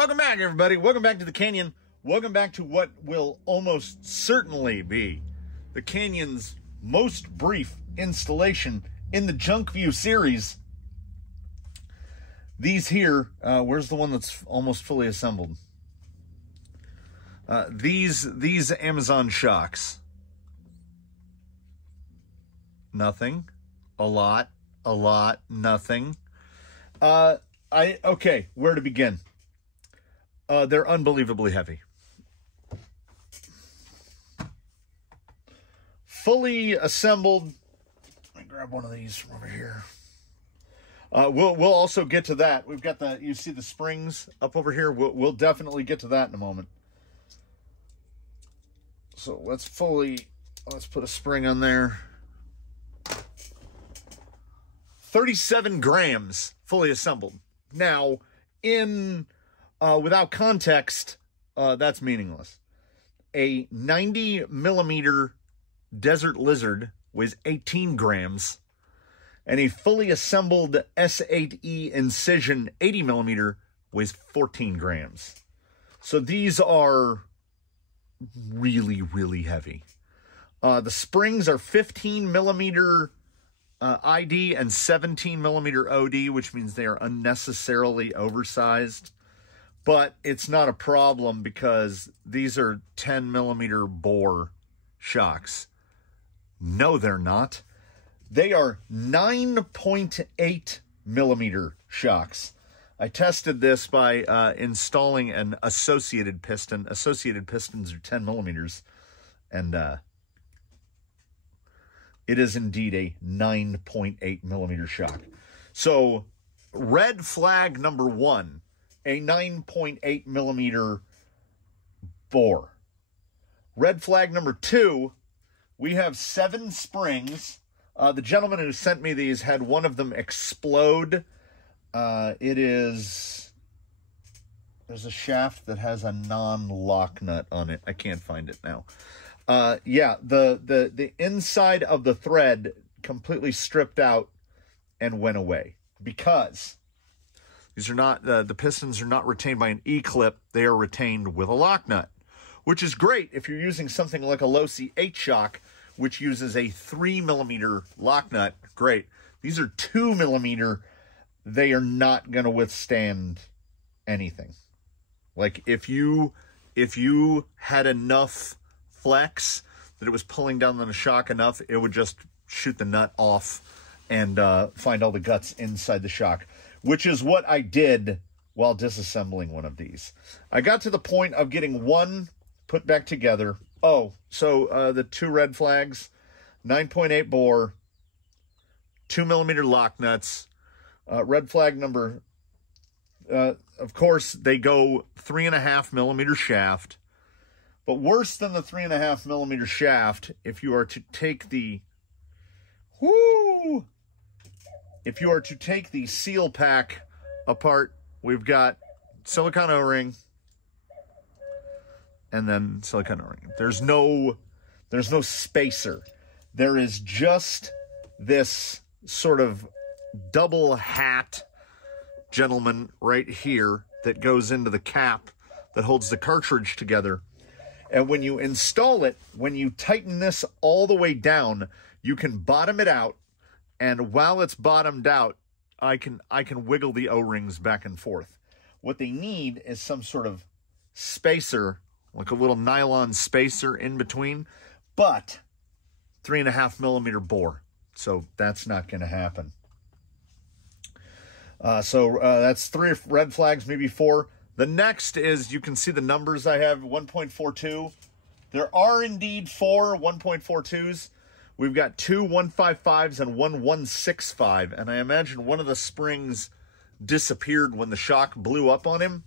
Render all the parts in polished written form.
Welcome back, everybody. Welcome back to the Canyon. Welcome back to what will almost certainly be the Canyon's most brief installation in the Junkview series. These here, where's the one that's almost fully assembled? These Amazon shocks. Nothing. A lot, nothing. Okay, where to begin? They're unbelievably heavy. Fully assembled. Let me grab one of these from over here. We'll also get to that. We've got you see the springs up over here. We'll definitely get to that in a moment. So let's put a spring on there. 37 grams fully assembled. Now, without context, that's meaningless. A 90 millimeter desert lizard weighs 18 grams, and a fully assembled S8E Incision 80 millimeter weighs 14 grams. So these are really, really heavy. The springs are 15 millimeter ID and 17 millimeter OD, which means they are unnecessarily oversized. But it's not a problem because these are 10 millimeter bore shocks. No, they're not. They are 9.8 millimeter shocks. I tested this by installing an associated piston. Associated pistons are 10 millimeters. And it is indeed a 9.8 millimeter shock. So red flag number one, a 9.8 millimeter bore. Red flag number two, we have 7 springs. The gentleman who sent me these had one of them explode. There's a shaft that has a non-lock nut on it. I can't find it now. Yeah, the inside of the thread completely stripped out and went away because these are not, the pistons are not retained by an E-clip. They are retained with a lock nut, which is great if you're using something like a Losi 8 shock, which uses a 3 millimeter lock nut. Great. These are 2 millimeter. They are not going to withstand anything. Like if you had enough flex that it was pulling down on the shock enough, it would just shoot the nut off and find all the guts inside the shock, which is what I did while disassembling one of these. I got to the point of getting one put back together. Oh, so the 2 red flags, 9.8 bore, 2 millimeter lock nuts. Red flag number, of course, they go 3.5 millimeter shaft. But worse than the 3.5 millimeter shaft, if you are to take the seal pack apart, we've got silicone O-ring and then silicone O-ring. There's no spacer. There is just this sort of double hat gentleman right here that goes into the cap that holds the cartridge together. And when you install it, when you tighten this all the way down, you can bottom it out. And while it's bottomed out, I can wiggle the O-rings back and forth. What they need is some sort of spacer, like a little nylon spacer in between, but 3.5 millimeter bore. So that's not going to happen. That's 3 red flags, maybe 4. The next is, you can see the numbers I have, 1.42. There are indeed 4 1.42s. We've got 2 155s and 1 165. And I imagine one of the springs disappeared when the shock blew up on him.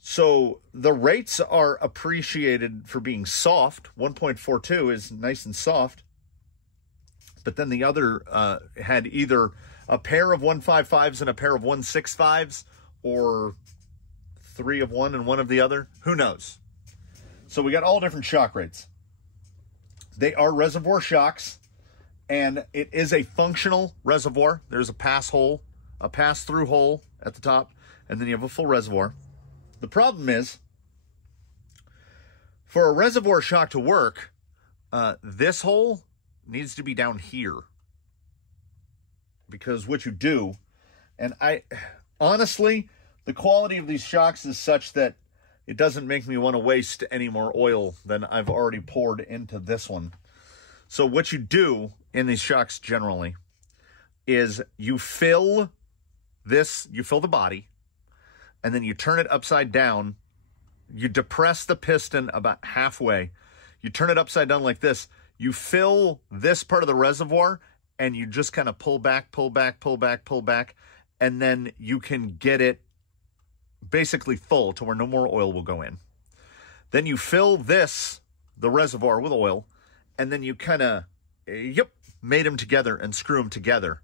So the rates are appreciated for being soft. 1.42 is nice and soft. But then the other had either a pair of 155s and a pair of 165s, or 3 of one and 1 of the other. Who knows? So we got all different shock rates. They are reservoir shocks, and it is a functional reservoir. There's a pass-through hole at the top, and then you have a full reservoir. the problem is, for a reservoir shock to work, this hole needs to be down here. Because what you do, and honestly, the quality of these shocks is such that it doesn't make me want to waste any more oil than I've already poured into this one. So what you do in these shocks generally is you fill the body, and then you turn it upside down. You depress the piston about halfway. You turn it upside down like this. You fill this part of the reservoir, and you just kind of pull back, pull back, pull back, pull back, and then you can get it basically full to where no more oil will go in. Then you fill the reservoir with oil, and then you kind of, mate them together and screw them together.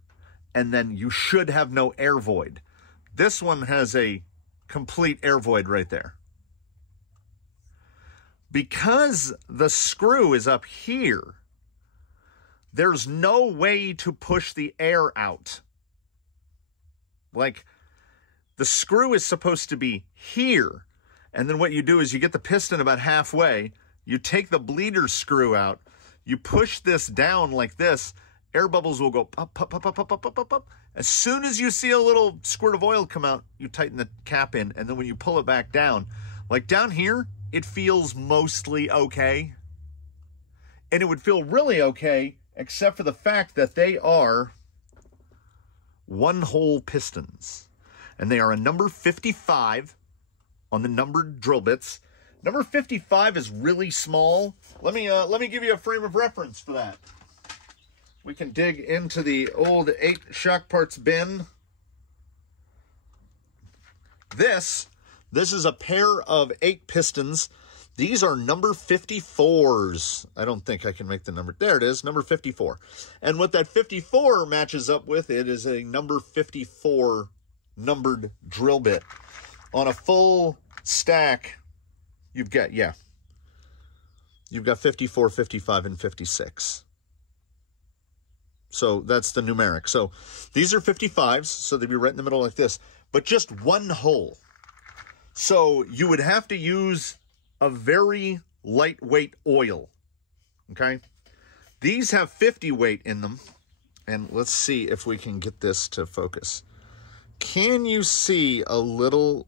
And then you should have no air void. This one has a complete air void right there. Because the screw is up here, there's no way to push the air out. Like, the screw is supposed to be here. And then what you do is you get the piston about halfway, you take the bleeder screw out, you push this down like this, air bubbles will go pop, pop, pop, pop, pop, pop, pop, pop. As soon as you see a little squirt of oil come out, you tighten the cap in, and then when you pull it back down, like down here, it feels mostly okay. And it would feel really okay, except for the fact that they are one-hole pistons. And they are a number 55 on the numbered drill bits. Number 55 is really small. Let me give you a frame of reference for that. We can dig into the old 8 shock parts bin. This is a pair of 8 pistons. These are number 54s. I don't think I can make the number. There it is, number 54. And what that 54 matches up with, it is a number 54 numbered drill bit. On a full stack, you've got 54, 55, and 56. So that's the numeric. So these are 55s, so they'd be right in the middle like this, but just one hole. So you would have to use a very lightweight oil, okay? These have 50 weight in them, and let's see if we can get this to focus. Can you see a little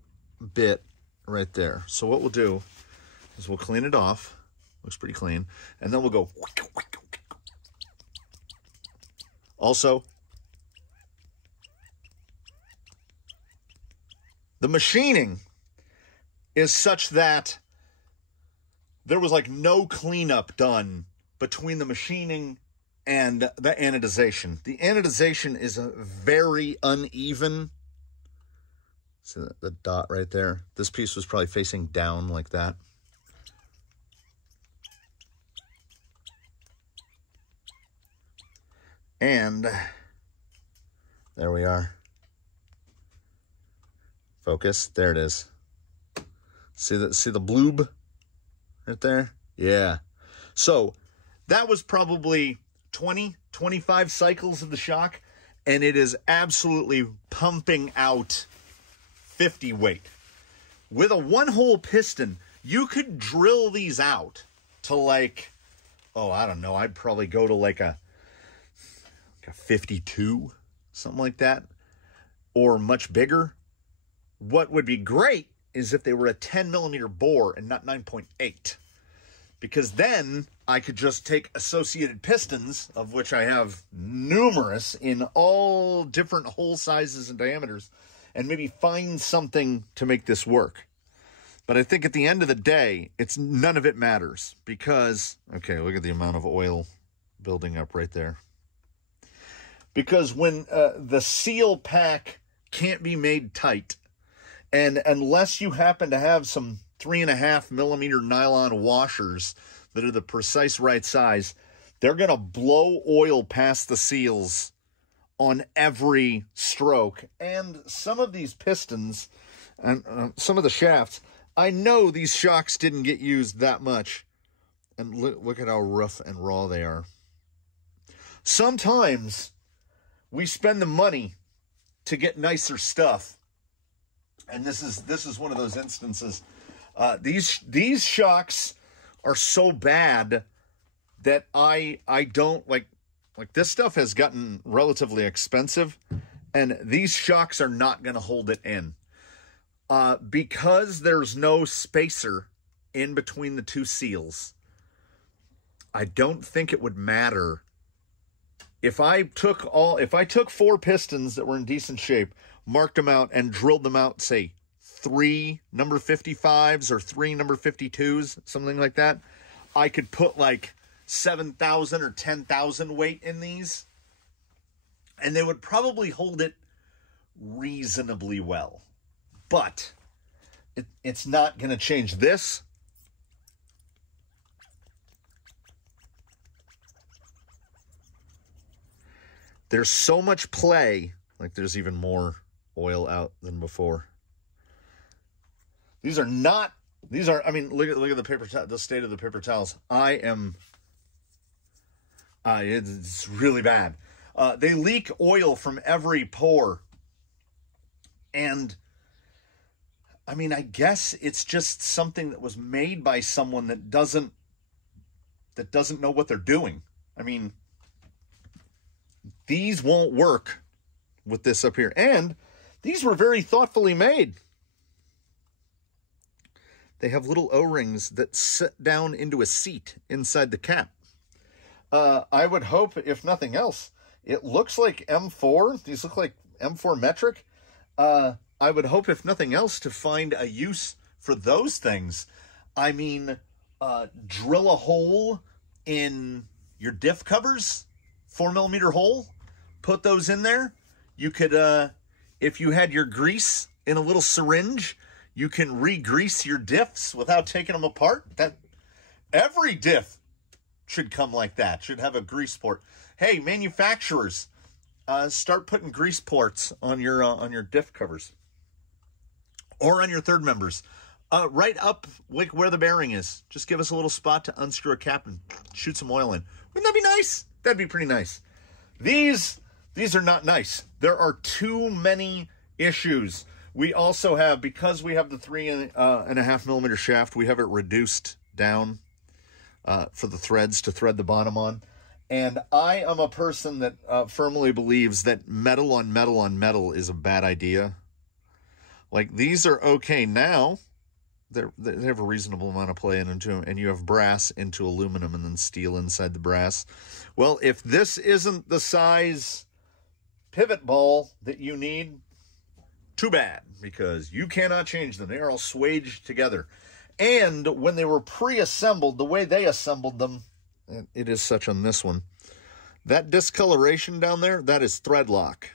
bit right there? So what we'll do is we'll clean it off. Looks pretty clean. And then we'll go. Also, the machining is such that there was like no cleanup done between the machining and the anodization. The anodization is a very uneven. See the dot right there? This piece was probably facing down like that. And there we are. Focus. There it is. See the bloob right there? Yeah. So that was probably 20, 25 cycles of the shock, and it is absolutely pumping out 50 weight. With a one-hole piston, you could drill these out to like, oh, I don't know, I'd probably go to like a 52, something like that, or much bigger. What would be great is if they were a 10 millimeter bore and not 9.8, because then I could just take associated pistons, of which I have numerous in all different hole sizes and diameters, and maybe find something to make this work. But I think at the end of the day, none of it matters, because, okay, look at the amount of oil building up right there. Because when the seal pack can't be made tight, and unless you happen to have some 3.5 millimeter nylon washers that are the precise right size, they're going to blow oil past the seals on every stroke. And some of these pistons and some of the shafts, I know these shocks didn't get used that much. And look at how rough and raw they are. Sometimes we spend the money to get nicer stuff, And this is one of those instances. These shocks are so bad that I don't like this stuff has gotten relatively expensive, and these shocks are not going to hold it in. Because there's no spacer in between the two seals, I don't think it would matter if I took 4 pistons that were in decent shape, marked them out, and drilled them out, say 3 number 55s or 3 number 52s, something like that. I could put like 7,000 or 10,000 weight in these, and they would probably hold it reasonably well. But it's not going to change this. There's so much play, like there's even more oil out than before. I mean, look at the state of the paper towels. It's really bad. They leak oil from every pore. And I mean, I guess it's just something that was made by someone that doesn't know what they're doing. I mean, these won't work with this up here. And these were very thoughtfully made. They have little O-rings that sit down into a seat inside the cap. I would hope, if nothing else, it looks like M4. These look like M4 metric. I would hope, if nothing else, to find a use for those things. I mean, drill a hole in your diff covers, 4mm hole, put those in there. You could, if you had your grease in a little syringe, you can re-grease your diffs without taking them apart. That every diff should come like that, should have a grease port. Hey, manufacturers, start putting grease ports on your diff covers or on your third members. Right up like where the bearing is. Just give us a little spot to unscrew a cap and shoot some oil in. Wouldn't that be nice? That'd be pretty nice. These are not nice. There are too many issues. We also have, because we have the 3.5mm shaft, we have it reduced down for the threads to thread the bottom on. And I am a person that firmly believes that metal on metal on metal is a bad idea. Like, these are okay now. They have a reasonable amount of play into them, and you have brass into aluminum and then steel inside the brass. Well, if this isn't the size pivot ball that you need, too bad, because you cannot change them. They are all swaged together. And when they were pre-assembled, the way they assembled them, it is such on this one, that discoloration down there, that is thread lock.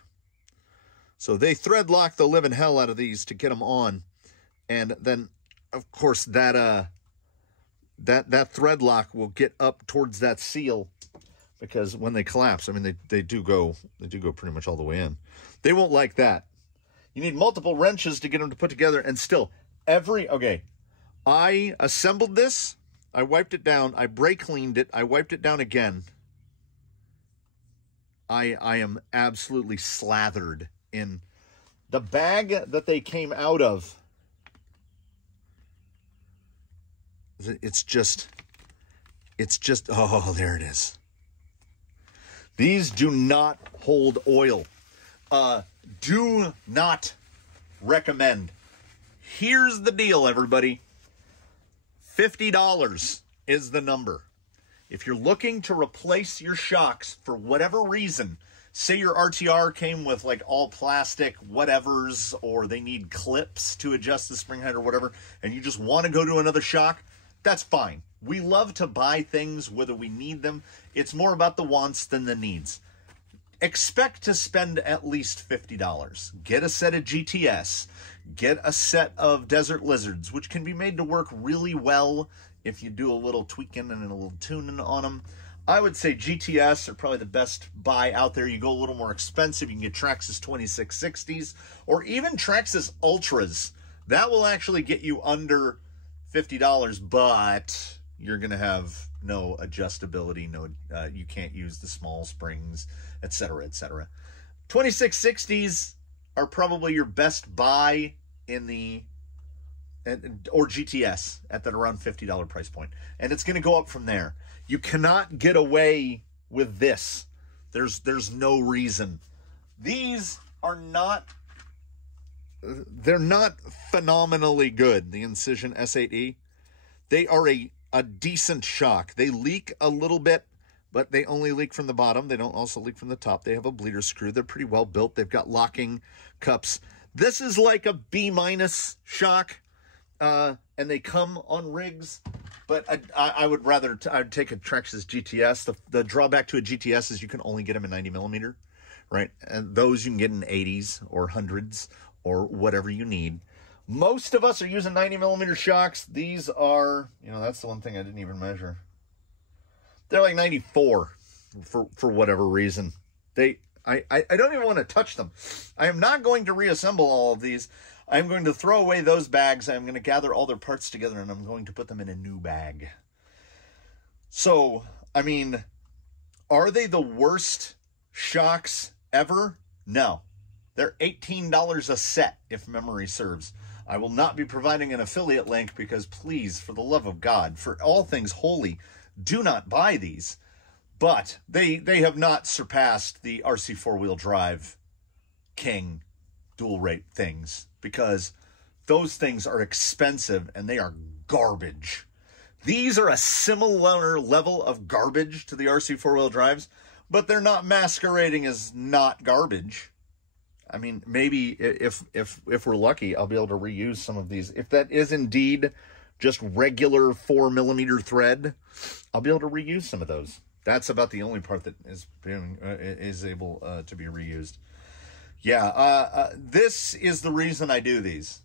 So they thread lock the living hell out of these to get them on. And then, of course, that thread lock will get up towards that seal, because when they collapse, I mean, they do go pretty much all the way in. They won't like that. You need multiple wrenches to get them to put together, and still, okay, I assembled this, I wiped it down, I brake cleaned it, I wiped it down again. I am absolutely slathered in the bag that they came out of. It's just, oh, there it is. These do not hold oil. Do not recommend. Here's the deal, everybody. $50 is the number. If you're looking to replace your shocks for whatever reason, say your RTR came with like all plastic whatevers, or they need clips to adjust the spring head or whatever, and you just want to go to another shock, that's fine. We love to buy things whether we need them. It's more about the wants than the needs. Expect to spend at least $50. Get a set of GTS. Get a set of Desert Lizards, which can be made to work really well if you do a little tweaking and a little tuning on them. I would say GTS are probably the best buy out there. You go a little more expensive, you can get Traxxas 2660s or even Traxxas Ultras. That will actually get you under $50, but you're going to have no adjustability, you can't use the small springs, etc., etc. 2660s are probably your best buy in the, or GTS at that around $50 price point. And it's going to go up from there. You cannot get away with this. There's no reason. These are not, they're not phenomenally good, the Incision S8E. They are a decent shock. They leak a little bit, but they only leak from the bottom. They don't also leak from the top. They have a bleeder screw. They're pretty well built. They've got locking cups. This is like a B- shock, and they come on rigs. But I would rather, I'd take a Trex's GTS. The drawback to a GTS is you can only get them in 90 millimeter, right? And those you can get in 80s or 100s or whatever you need. Most of us are using 90 millimeter shocks. These are, you know, that's the one thing I didn't even measure. They're like 94 for whatever reason. I don't even want to touch them. I am not going to reassemble all of these. I'm going to throw away those bags. I'm going to gather all their parts together, and I'm going to put them in a new bag. So, I mean, are they the worst shocks ever? No. They're $18 a set, if memory serves. I will not be providing an affiliate link because, please, for the love of God, for all things holy, do not buy these. But they have not surpassed the RC four-wheel drive King dual rate things, because those things are expensive and they are garbage. These are a similar level of garbage to the RC four-wheel drives, but they're not masquerading as not garbage. I mean, maybe if we're lucky, I'll be able to reuse some of these. If that is indeed just regular 4 millimeter thread, I'll be able to reuse some of those. That's about the only part that is able to be reused. Yeah, this is the reason I do these.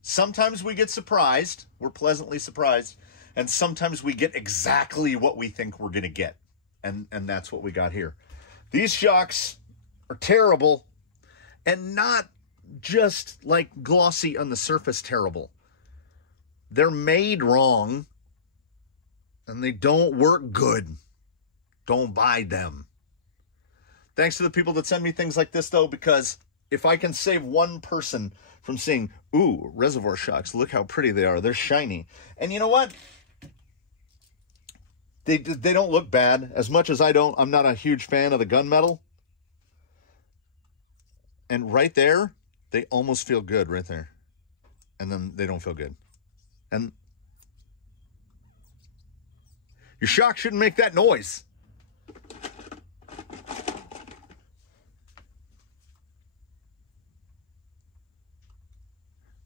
Sometimes we get surprised. We're pleasantly surprised. And sometimes we get exactly what we think we're going to get. And that's what we got here. These shocks are terrible, and not just like glossy on the surface terrible. They're made wrong, and they don't work good. Don't buy them. Thanks to the people that send me things like this, though, because if I can save one person from saying, ooh, reservoir shocks, look how pretty they are. They're shiny. And you know what? They don't look bad. As much as I'm not a huge fan of the gunmetal. And right there, they almost feel good right there. And then they don't feel good. And your shock shouldn't make that noise.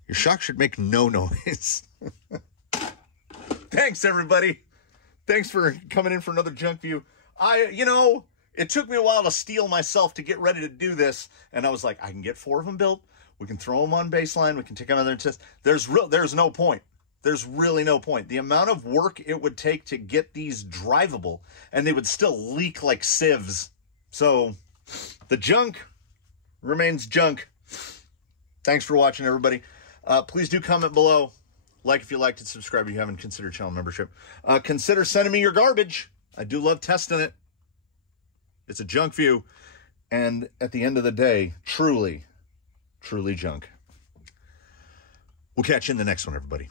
Your shock should make no noise. Thanks, everybody. Thanks for coming in for another Junk View. It took me a while to steel myself to get ready to do this, and I was like, I can get 4 of them built. We can throw them on baseline. We can take them out there and test. There's no point. There's really no point. The amount of work it would take to get these drivable, and they would still leak like sieves. So the junk remains junk. Thanks for watching, everybody. Please do comment below. Like if you liked it, subscribe if you haven't, considered channel membership. Consider sending me your garbage. I do love testing it. It's a junk view. And at the end of the day, truly, truly junk. We'll catch you in the next one, everybody.